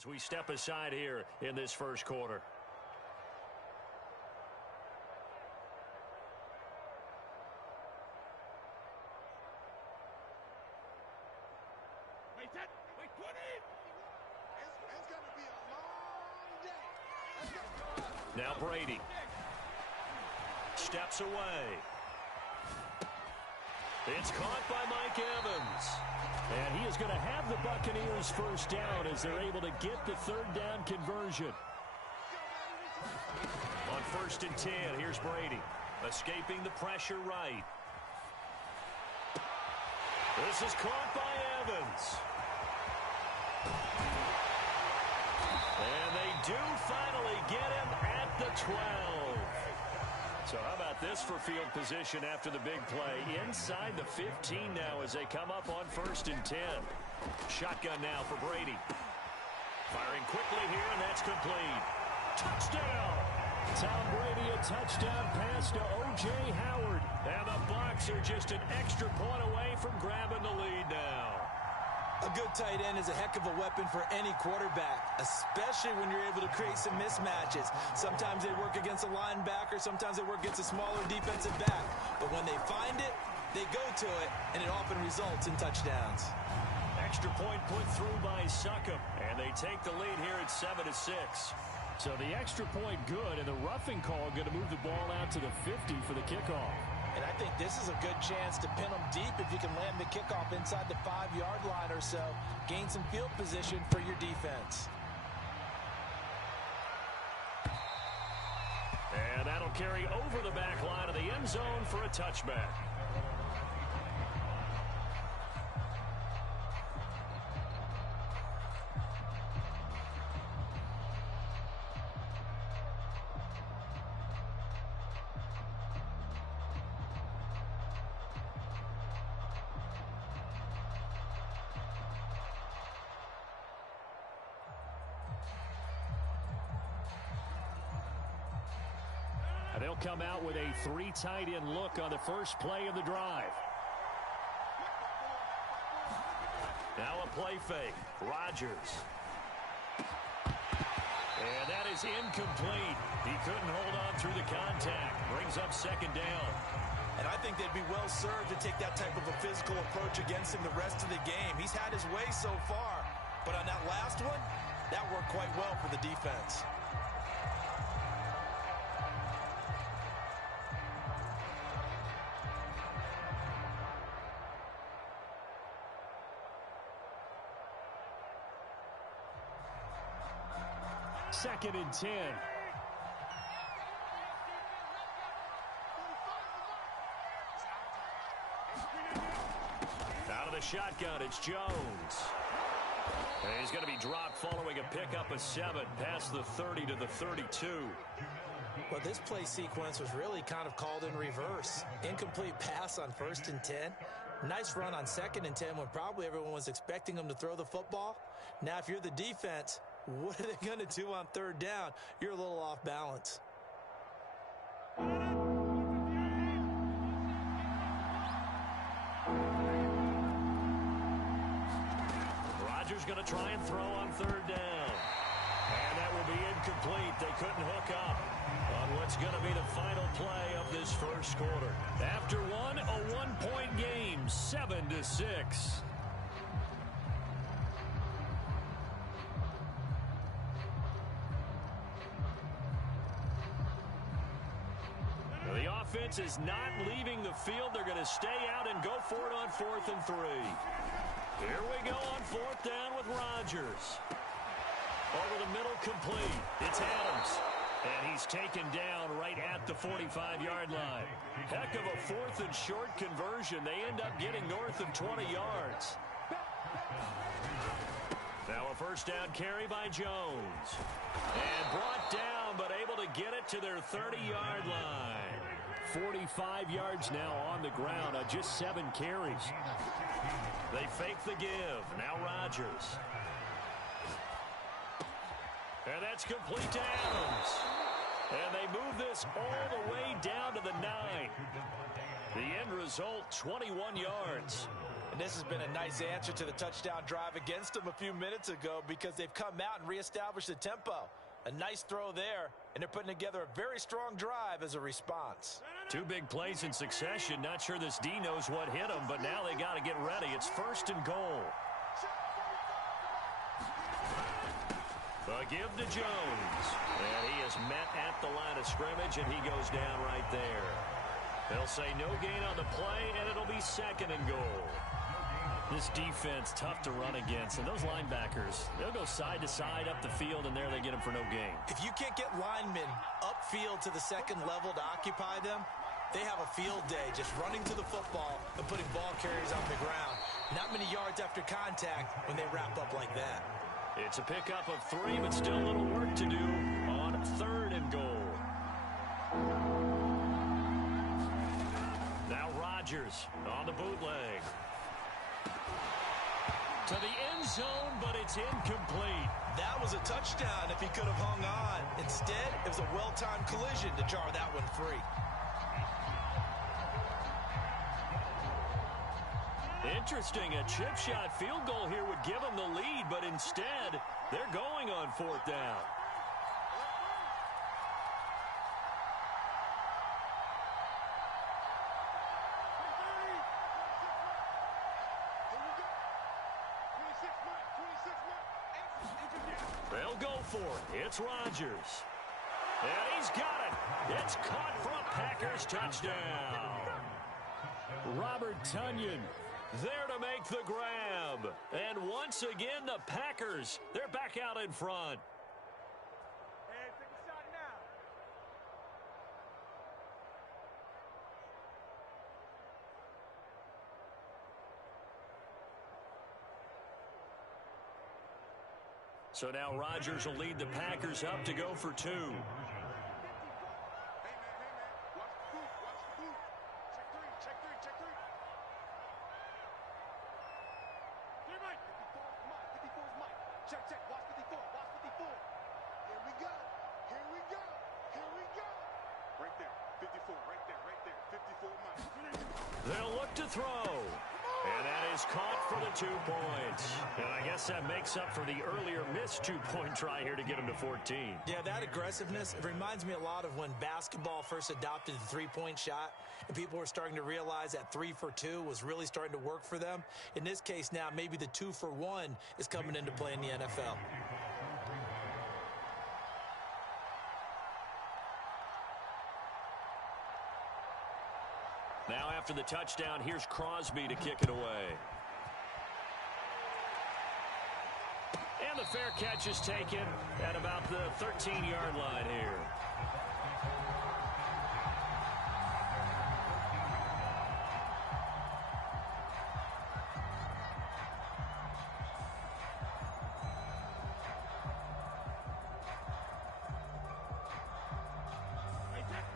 as we step aside here in this first quarter. Now Brady steps away. It's caught by Mike Evans. And he is going to have the Buccaneers first down as they're able to get the third down conversion. On 1st and 10, here's Brady. Escaping the pressure right. This is caught by Evans. And they do finally get him at the 12. So how about this for field position after the big play? Inside the 15 now as they come up on 1st and 10. Shotgun now for Brady. Firing quickly here, and that's complete. Touchdown! Tom Brady, a touchdown pass to O.J. Howard. And the Bucs are just an extra point away from grabbing the lead now. A good tight end is a heck of a weapon for any quarterback, especially when you're able to create some mismatches. Sometimes they work against a linebacker, sometimes they work against a smaller defensive back. But when they find it, they go to it, and it often results in touchdowns. Extra point put through by Succop, and they take the lead here at 7-6. So the extra point good, and the roughing call going to move the ball out to the 50 for the kickoff. And I think this is a good chance to pin them deep if you can land the kickoff inside the 5-yard line or so. Gain some field position for your defense. And that'll carry over the back line of the end zone for a touchback. They'll come out with a 3 tight end look on the first play of the drive. Now a play fake. Rodgers. And that is incomplete. He couldn't hold on through the contact. Brings up 2nd down. And I think they'd be well served to take that type of a physical approach against him the rest of the game. He's had his way so far. But on that last one, that worked quite well for the defense. Second and 10. Out of the shotgun, it's Jones. And he's going to be dropped following a pickup of 7 past the 30 to the 32. Well, this play sequence was really kind of called in reverse. Incomplete pass on 1st and 10. Nice run on 2nd and 10 when probably everyone was expecting him to throw the football. Now, if you're the defense, what are they going to do on 3rd down? You're a little off balance. Rodgers going to try and throw on 3rd down. And that will be incomplete. They couldn't hook up on what's going to be the final play of this first quarter. After one, a 1-point game, 7-6. The offense is not leaving the field. They're going to stay out and go for it on 4th and 3. Here we go on 4th down with Rodgers. Over the middle, complete. It's Adams. And he's taken down right at the 45-yard line. Heck of a 4th and short conversion. They end up getting north of 20 yards. Now a 1st down carry by Jones. And brought down, but able to get it to their 30-yard line. 45 yards now on the ground on just 7 carries. They fake the give. Now Rodgers. And that's complete to Adams. And they move this all the way down to the 9. The end result, 21 yards. this has been a nice answer to the touchdown drive against them a few minutes ago because they've come out and reestablished the tempo. A nice throw there, and they're putting together a very strong drive as a response. Two big plays in succession. Not sure this D knows what hit them, but now they got to get ready. It's 1st and goal. The give to Jones. And he is met at the line of scrimmage, and he goes down right there. They'll say no gain on the play, and it'll be 2nd and goal. This defense, tough to run against. And those linebackers, they'll go side to side up the field, and there they get them for no gain. If you can't get linemen upfield to the 2nd level to occupy them, they have a field day just running to the football and putting ball carriers on the ground. Not many yards after contact when they wrap up like that. It's a pickup of 3, but still a little work to do on 3rd and goal. Now Rodgers on the bootleg. To the end zone, but it's incomplete. That was a touchdown if he could have hung on. Instead, it was a well-timed collision to jar that one free. Interesting, a chip shot field goal here would give them the lead, but instead, they're going on 4th down. They'll go for it. It's Rodgers. And he's got it. It's caught for a Packers touchdown. Robert Tonyan there to make the grab. And once again, the Packers, they're back out in front. Hey, take a shot now. So now Rodgers will lead the Packers up to go for 2. Hey, man. Watch the boot. Watch the boot. Check 3. Check 3. Hey, Mike. 54 is Mike. Check. Watch 54. Watch 54. Here we go. Right there. 54. Right there. 54 Mike. They'll look to throw. And that is caught for the 2 points. And I guess that makes up for the earlier missed 2-point try here to get him to 14. Yeah, that aggressiveness, it reminds me a lot of when basketball first adopted the 3-point shot and people were starting to realize that 3 for 2 was really starting to work for them. In this case now, maybe the 2 for 1 is coming into play in the NFL. Now after the touchdown, here's Crosby to kick it away. And the fair catch is taken at about the 13-yard line here.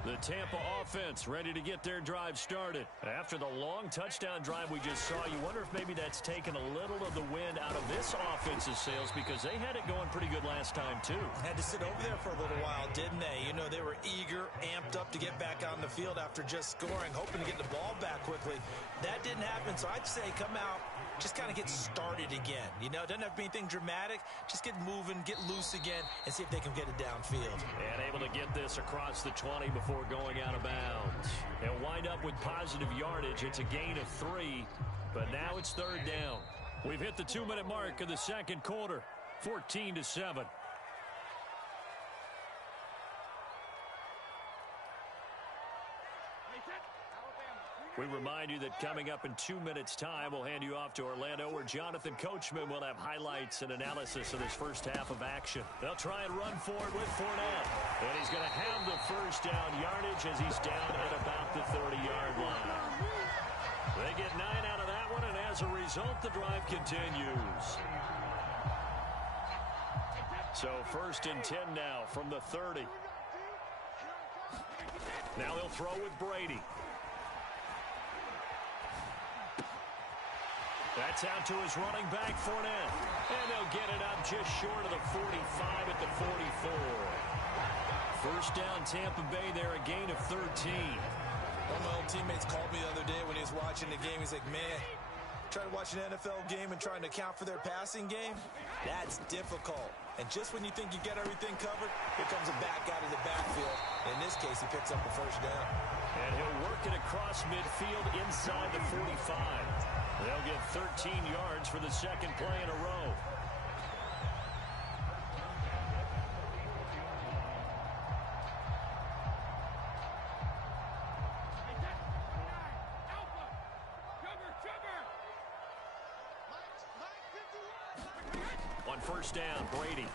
The Tampa offense ready to get their drive started. After the long touchdown drive we just saw, you wonder if maybe that's taken a little of the wind out of this offense's sails because they had it going pretty good last time, too. Had to sit over there for a little while, didn't they? You know, they were eager, amped up to get back on the field after just scoring, hoping to get the ball back quickly. That didn't happen, so I'd say come out, just kind of get started again. You know, it doesn't have to be anything dramatic. Just get moving, get loose again, and see if they can get it downfield. And able to get this across the 20 before going out of bounds. They'll wind up with positive yardage. It's a gain of 3, but now it's 3rd down. We've hit the 2-minute mark of the second quarter, 14-7. We remind you that coming up in 2 minutes' time, we'll hand you off to Orlando, where Jonathan Coachman will have highlights and analysis of this first half of action. They'll try and run forward with Fournette. And he's going to have the first down yardage as he's down at about the 30-yard line. They get 9 out of that one, and as a result, the drive continues. So 1st and 10 now from the 30. Now he'll throw with Brady. That's out to his running back, Fournette. And they'll get it up just short of the 45 at the 44. First down, Tampa Bay there, a gain of 13. One of my old teammates called me the other day when he was watching the game. He's like, man, Trying to watch an NFL game and trying to account for their passing game? That's difficult. And just when you think you get everything covered, here comes a back out of the backfield. In this case, he picks up a first down. And he'll work it across midfield inside the 45. They'll get 13 yards for the second play in a row. On first down, Brady.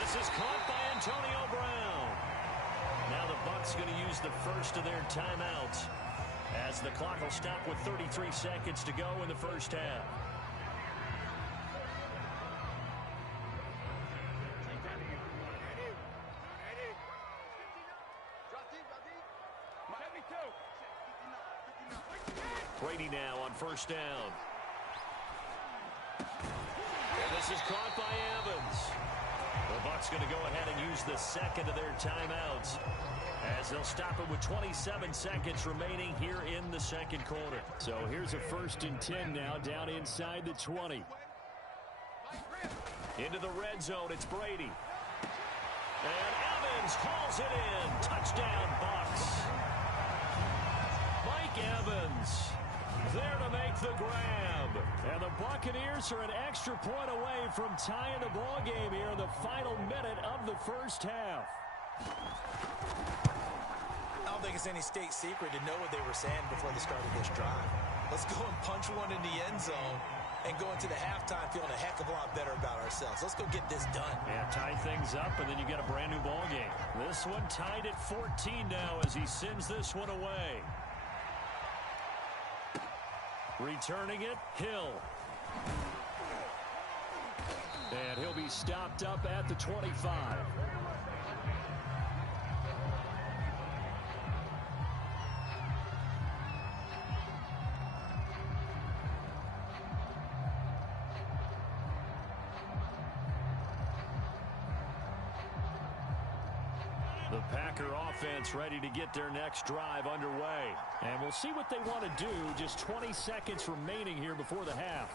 This is caught by Antonio Brown. Now the Bucs going to use the first of their timeouts as the clock will stop with 33 seconds to go in the first half. Brady now on first down. And this is caught by Evans. The Bucs going to go ahead and use the second of their timeouts as they'll stop it with 27 seconds remaining here in the second quarter. So here's a 1st and 10 now down inside the 20. Into the red zone, it's Brady. And Evans hauls it in. Touchdown, Bucs. Mike Evans there to make the grab. And the Buccaneers are an extra point away from tying the ball game here in the final minute of the first half. I don't think it's any state secret to know what they were saying before the start of this drive. Let's go and punch one in the end zone and go into the halftime feeling a heck of a lot better about ourselves. Let's go get this done. Yeah, tie things up, and then you get a brand new ball game. This one tied at 14 now as he sends this one away. Returning it, Hill. And he'll be stopped up at the 25. The Packer offense ready to get their next drive underway. And we'll see what they want to do. Just 20 seconds remaining here before the half.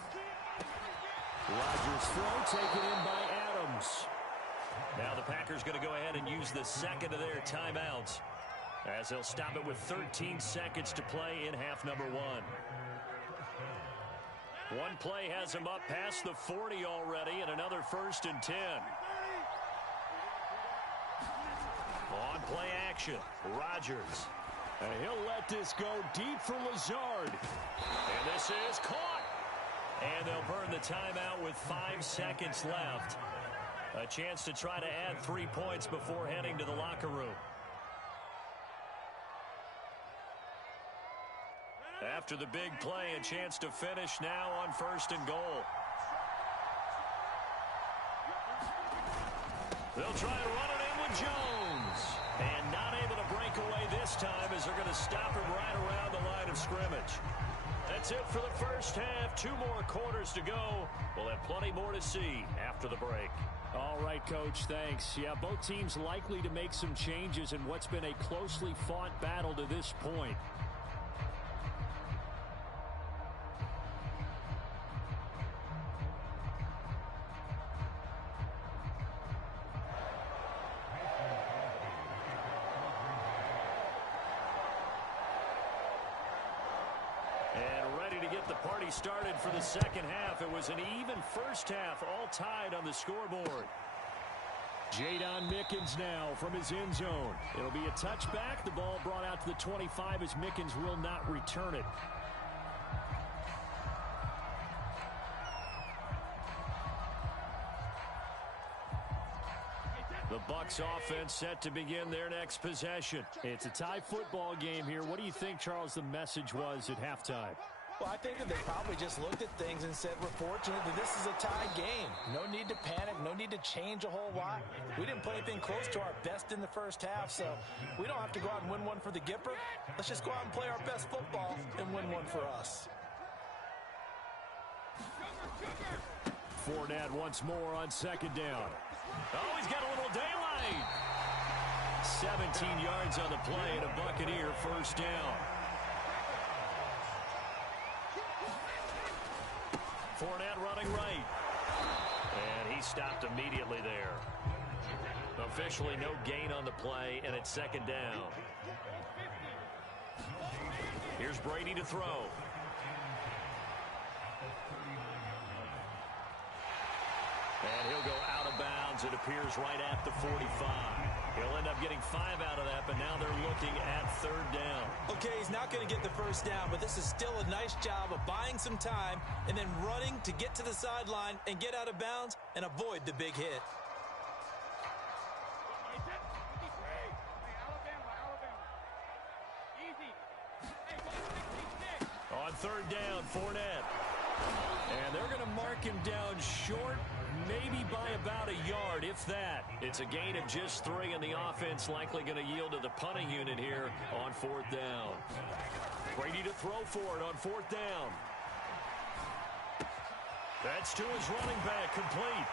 Rodgers throw taken in by Adams. Now the Packers going to go ahead and use the second of their timeouts as they'll stop it with 13 seconds to play in half number 1. One play has him up past the 40 already, and another 1st and 10. On play action, Rodgers. And he'll let this go deep for Lazard. And this is caught. And they'll burn the timeout with 5 seconds left. A chance to try to add 3 points before heading to the locker room. After the big play, a chance to finish now on 1st and goal. They'll try to run it in with Jones. And not able to break away this time as they're going to stop him right around the line of scrimmage. That's it for the first half. 2 more quarters to go. We'll have plenty more to see after the break. All right, Coach, thanks. Yeah, both teams likely to make some changes in what's been a closely fought battle to this point. Started for the second half. It was an even first half, all tied on the scoreboard. Jadon Mickens now from his end zone. It'll be a touchback. The ball brought out to the 25 as Mickens will not return it. The Bucs offense set to begin their next possession. It's a tie football game here. What do you think, Charles, the message was at halftime? Well, I think that they probably just looked at things and said, we're fortunate that this is a tie game. No need to panic. No need to change a whole lot. We didn't play anything close to our best in the first half, so we don't have to go out and win one for the Gipper. Let's just go out and play our best football and win one for us. Fournette once more on second down. Oh, he's got a little daylight. 17 yards on the play and a Buccaneer first down. Fournette running right. And he stopped immediately there. Officially no gain on the play, and it's second down. Here's Brady to throw. And he'll go out of bounds, it appears, right at the 45. He'll end up getting 5 out of that, but now they're looking at third down. Okay, he's not going to get the first down, but this is still a nice job of buying some time and then running to get to the sideline and get out of bounds and avoid the big hit. On third down, Fournette. And they're going to mark him down short, maybe by about a yard, if that. It's a gain of just 3, and the offense likely going to yield to the punting unit here on fourth down. Brady to throw for it on fourth down. That's to his running back, complete.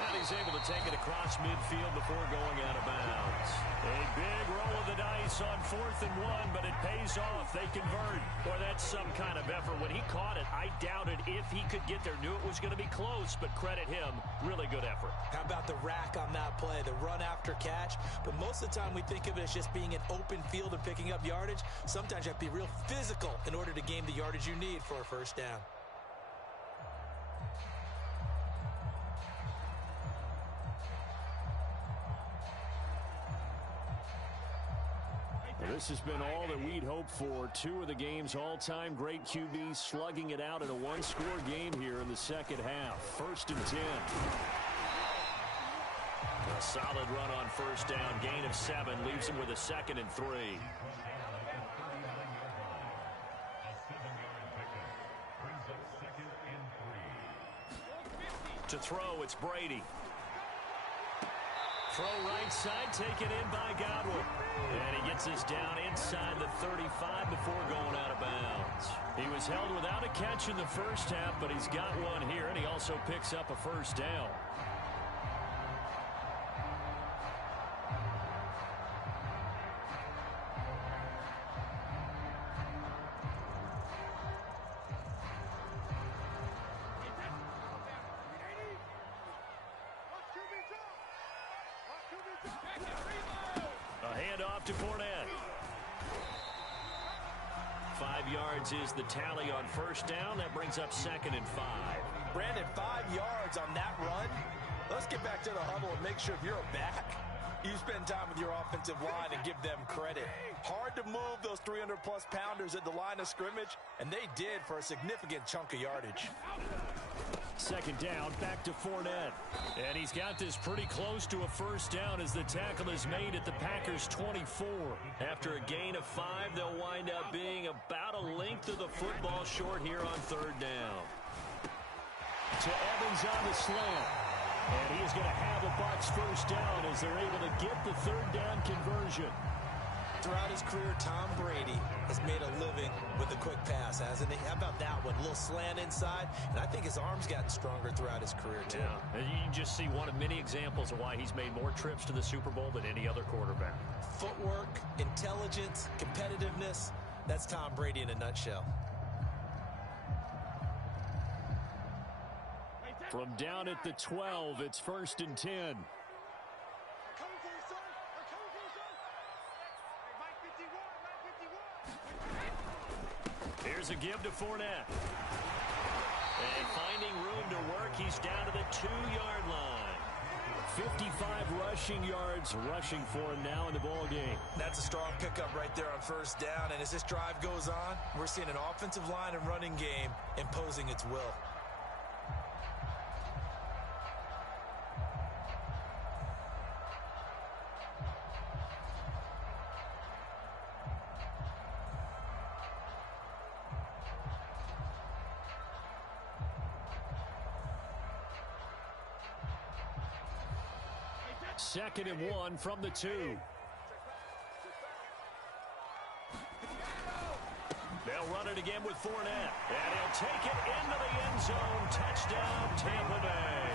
And he's able to take it across midfield before going out of bounds. A big roll of the dice on 4th and 1, but it pays off. They convert. Boy, that's some kind of effort. When he caught it, I doubted if he could get there. Knew it was going to be close, but credit him. Really good effort. How about the rack on that play, the run after catch? But most of the time we think of it as just being an open field and picking up yardage. Sometimes you have to be real physical in order to gain the yardage you need for a first down. This has been all that we'd hoped for. 2 of the game's all-time great QBs slugging it out in a one-score game here in the second half. 1st and 10. A solid run on first down. Gain of 7 leaves him with a 2nd and 3. To throw, it's Brady. Throw right side, taken in by Godwin. And he gets us down inside the 35 before going out of bounds. He was held without a catch in the first half, but he's got one here, and he also picks up a first down. To Fournette. 5 yards is the tally on first down. That brings up 2nd and 5. Brandon, 5 yards on that run. Let's get back to the huddle and make sure if you're a back, you spend time with your offensive line and give them credit. Hard to move those 300-plus pounders at the line of scrimmage, and they did for a significant chunk of yardage. 2nd down, back to Fournette. And he's got this pretty close to a first down as the tackle is made at the Packers' 24. After a gain of 5, they'll wind up being about a length of the football short here on third down. To Evans on the slant. And he is going to have a Bucs first down as they're able to get the third down conversion. Throughout his career, Tom Brady has made a living with a quick pass, hasn't he? How about that one? A little slant inside, and I think his arm's gotten stronger throughout his career, too. Yeah, and you can just see one of many examples of why he's made more trips to the Super Bowl than any other quarterback. Footwork, intelligence, competitiveness, that's Tom Brady in a nutshell. From down at the 12, it's 1st and 10. Here's a give to Fournette. And finding room to work, he's down to the 2-yard line. 55 rushing yards rushing for him now in the ball game. That's a strong pickup right there on first down. And as this drive goes on, we're seeing an offensive line and running game imposing its will. Second and 1 from the 2. They'll run it again with Fournette. And he'll take it into the end zone. Touchdown, Tampa Bay.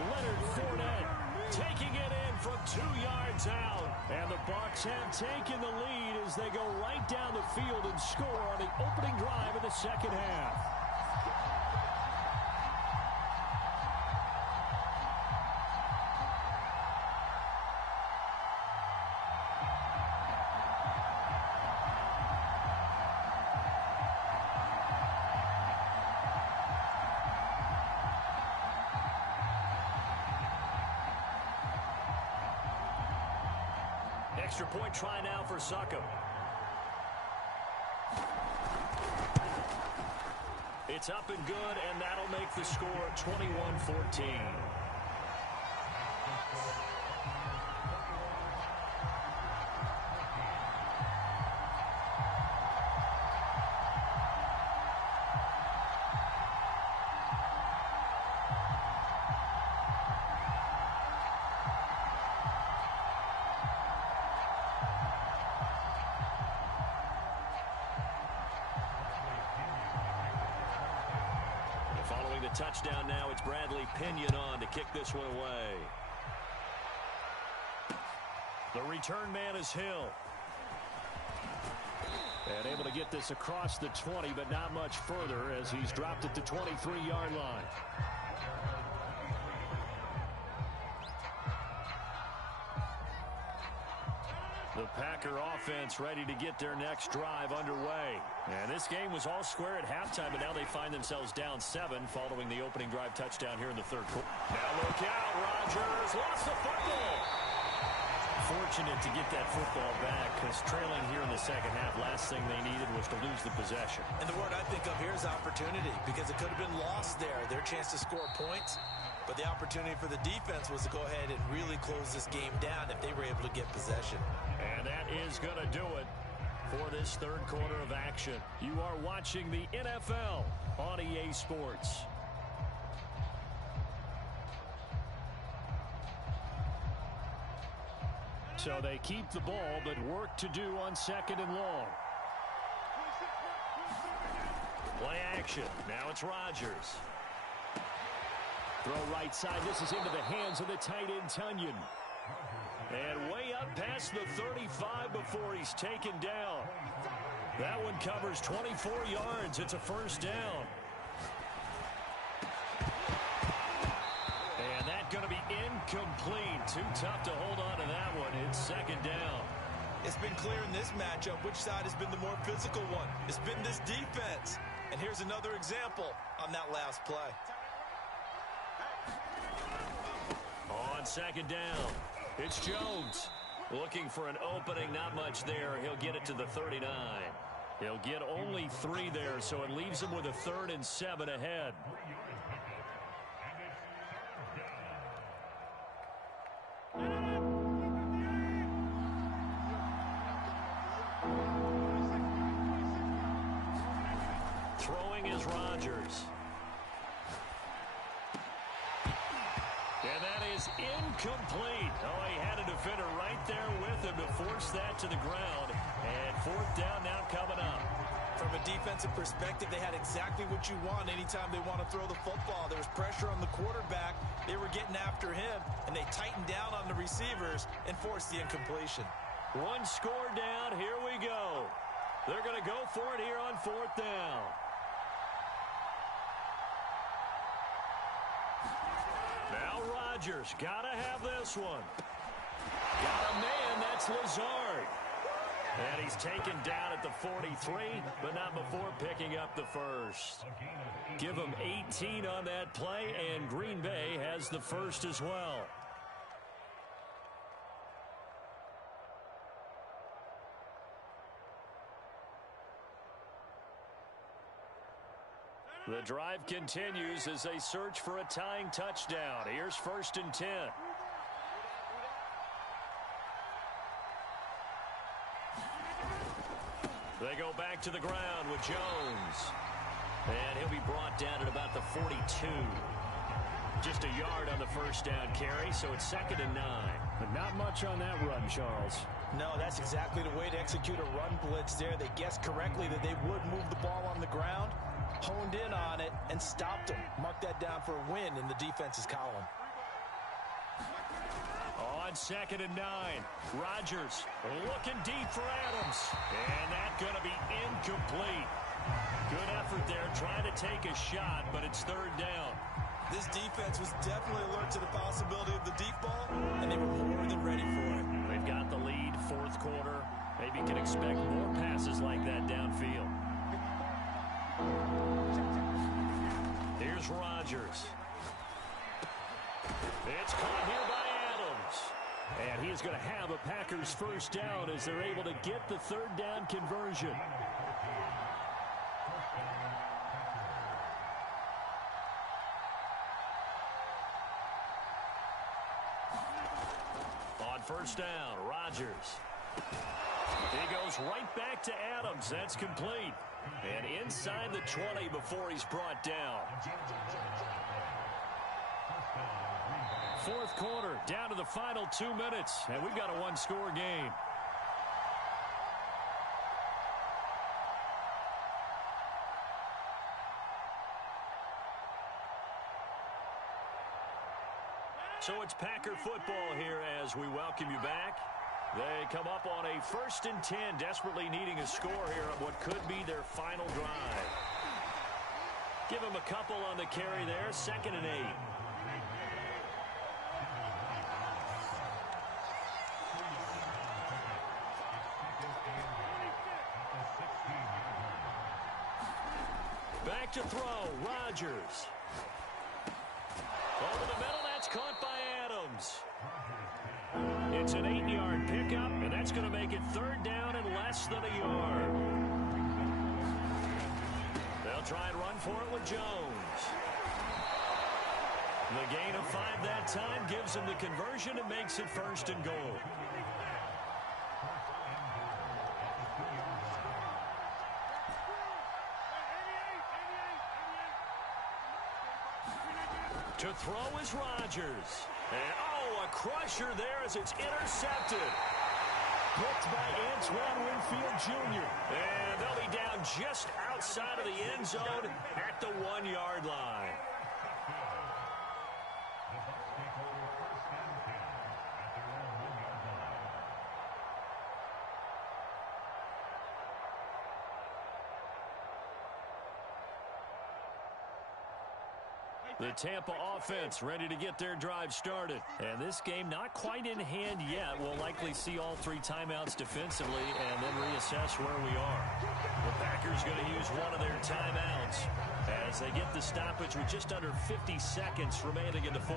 Leonard Fournette taking it in from 2 yards out. And the Bucs have taken the lead as they go right down the field and score on the opening drive of the second half. extra point try now for Succop. It's up and good, and that'll make the score 21-14. Following the touchdown now, it's Bradley Pinion on to kick this one away. The return man is Hill. And able to get this across the 20, but not much further as he's dropped at the 23-yard line. The Packer offense ready to get their next drive underway. And this game was all square at halftime, but now they find themselves down 7 following the opening drive touchdown here in the third quarter. Now look out, Rodgers lost the football. Fortunate to get that football back because trailing here in the second half, last thing they needed was to lose the possession. And the word I think of here is opportunity, because it could have been lost there, their chance to score points. But the opportunity for the defense was to go ahead and really close this game down if they were able to get possession. And that is going to do it for this third quarter of action. You are watching the NFL on EA Sports. So they keep the ball, but work to do on second and long. Play action. Now it's Rodgers. Throw right side. This is into the hands of the tight end, Tunyon. And way up past the 35 before he's taken down. That one covers 24 yards. It's a first down. And that's going to be incomplete. Too tough to hold on to that one. It's second down. It's been clear in this matchup which side has been the more physical one. It's been this defense. And here's another example on that last play. On second down, it's Jones. Looking for an opening, not much there. He'll get it to the 39. He'll get only 3 there, so it leaves him with a 3rd and 7 ahead. Throwing is Rodgers. And that is incomplete. Oh, he had a defender right there with him to force that to the ground. And fourth down now coming up. From a defensive perspective, they had exactly what you want anytime they want to throw the football. There was pressure on the quarterback. They were getting after him, and they tightened down on the receivers and forced the incompletion. One score down. Here we go. They're going to go for it here on fourth down. Now Rodgers got to have this one. Got a man, that's Lazard. And he's taken down at the 43, but not before picking up the first. Give him 18 on that play, and Green Bay has the first as well. The drive continues as they search for a tying touchdown. Here's 1st and 10. They go back to the ground with Jones. And he'll be brought down at about the 42. Just a yard on the first down carry, so it's 2nd and 9. But not much on that run, Charles. No, that's exactly the way to execute a run blitz there. They guessed correctly that they would move the ball on the ground, honed in on it, and stopped them. Mark that down for a win in the defense's column. On 2nd and 9, Rodgers looking deep for Adams. And that's going to be incomplete. Good effort there, trying to take a shot, but it's 3rd down. This defense was definitely alert to the possibility of the deep ball, and they were more than ready for it. They've got the lead, 4th quarter. Maybe you can expect more passes like that downfield. Here's Rodgers. It's caught here by Adams. And he is going to have a Packers first down as they're able to get the third down conversion. On first down, Rodgers. He goes right back to Adams. That's complete. And inside the 20 before he's brought down. Fourth quarter, down to the final 2 minutes, and we've got a one-score game. So it's Packer football here as we welcome you back. They come up on a 1st and 10, desperately needing a score here on what could be their final drive. Give them a couple on the carry there, 2nd and 8. Back to throw, Rodgers. Over the middle, that's caught by Adams. It's an 8-yard pickup, and that's going to make it 3rd down and less than a yard. They'll try and run for it with Jones. The gain of 5 that time gives them the conversion and makes it 1st and goal. To throw is Rodgers. And, oh, a crusher there as it's intercepted. Picked by Antoine Winfield Jr. And they'll be down just outside of the end zone at the 1-yard line. The Tampa offense ready to get their drive started. And this game not quite in hand yet. We'll likely see all 3 timeouts defensively and then reassess where we are. The Packers going to use one of their timeouts as they get the stoppage with just under 50 seconds remaining in the 4th.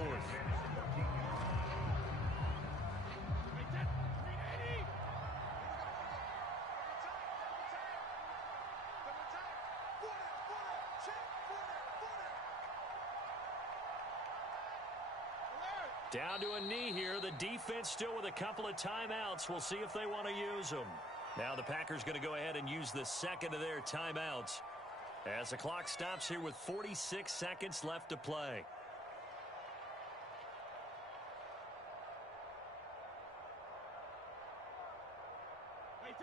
Down to a knee here. The defense still with a couple of timeouts. We'll see if they want to use them. Now the Packers going to go ahead and use the 2nd of their timeouts as the clock stops here with 46 seconds left to play. Wait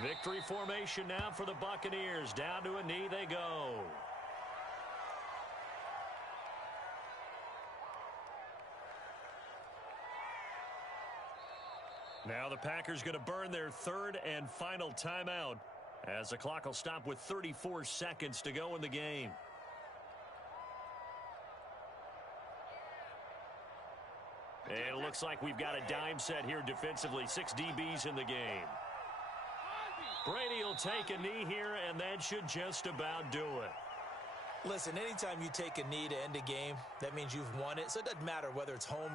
20. Victory formation now for the Buccaneers. Down to a knee they go. Now the Packers going to burn their 3rd and final timeout as the clock will stop with 34 seconds to go in the game. And it looks like we've got a dime set here defensively. 6 DBs in the game. Brady will take a knee here, and that should just about do it. Listen, anytime you take a knee to end a game, that means you've won it. So it doesn't matter whether it's home